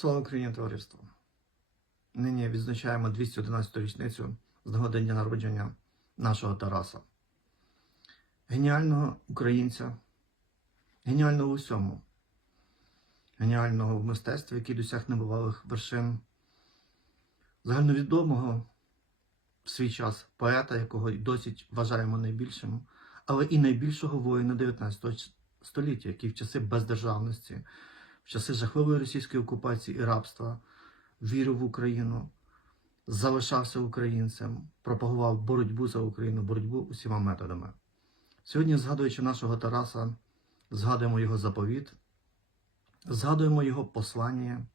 Слава Україні, товариство! Нині відзначаємо 211-ту річницю з нагоди народження нашого Тараса. Геніального українця, геніального в усьому, геніального в мистецтві, який досяг небувалих вершин, загальновідомого в свій час поета, якого досі вважаємо найбільшим, але і найбільшого воїна 19 століття, який в часи бездержавності, часи жахливої російської окупації і рабства вірив в Україну, залишався українцем, пропагував боротьбу за Україну, боротьбу усіма методами. Сьогодні, згадуючи нашого Тараса, згадуємо його заповіт, згадуємо його послання,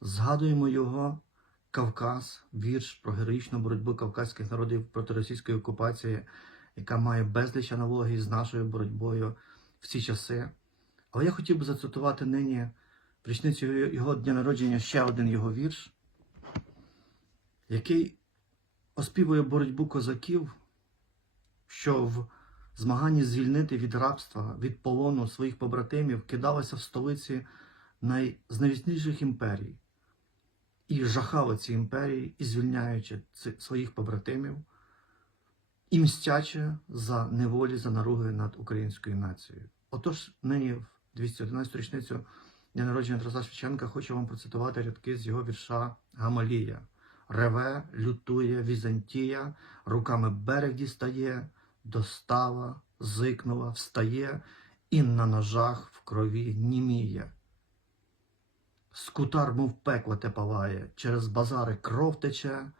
згадуємо його Кавказ, вірш про героїчну боротьбу кавказьких народів проти російської окупації, яка має безліч аналогій з нашою боротьбою в ці часи. Але я хотів би зацитувати нині в річницю його дня народження ще один його вірш, який оспівує боротьбу козаків, що в змаганні звільнити від рабства, від полону своїх побратимів кидалися в столиці най... з найвісніших імперій і жахали ці імперії, і звільняючи своїх побратимів, і мстячи за неволі, за наруги над українською нацією. Отож, нині в 211 річницю дня народження Тараса Шевченка хочу вам процитувати рядки з його вірша Гамалія. Реве, лютує Візантія, руками берег дістає, достава, зикнула, встає і на ножах в крові німіє. Скутар, мов пекло те палає, через базари кров тече,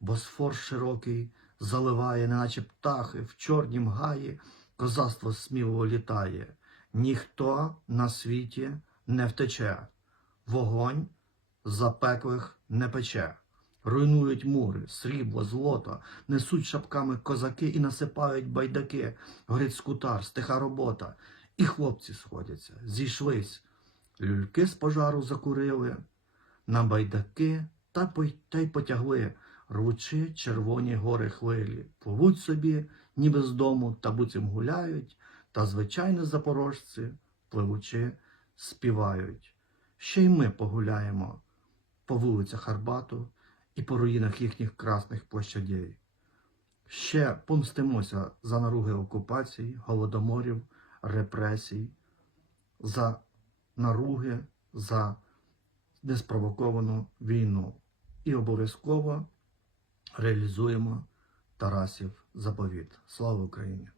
босфор широкий заливає, неначе птахи в чорнім гаї, козацтво сміло літає. Ніхто на світі не втече, вогонь запеклих не пече. Руйнують мури, срібло, злото, несуть шапками козаки і насипають байдаки. Горить скутар, стиха робота. І хлопці сходяться, зійшлись. Люльки з пожару закурили, на байдаки та, й потягли, рвучи червоні гори хвилі. Пливуть собі, ніби з дому, та буцім гуляють, та звичайно запорожці, пливучи, співають. Ще й ми погуляємо по вулицях Арбату і по руїнах їхніх красних площадей. Ще помстимося за наруги окупацій, голодоморів, репресій, за наруги, за неспровоковану війну. І обов'язково реалізуємо Тарасів заповіт. Слава Україні!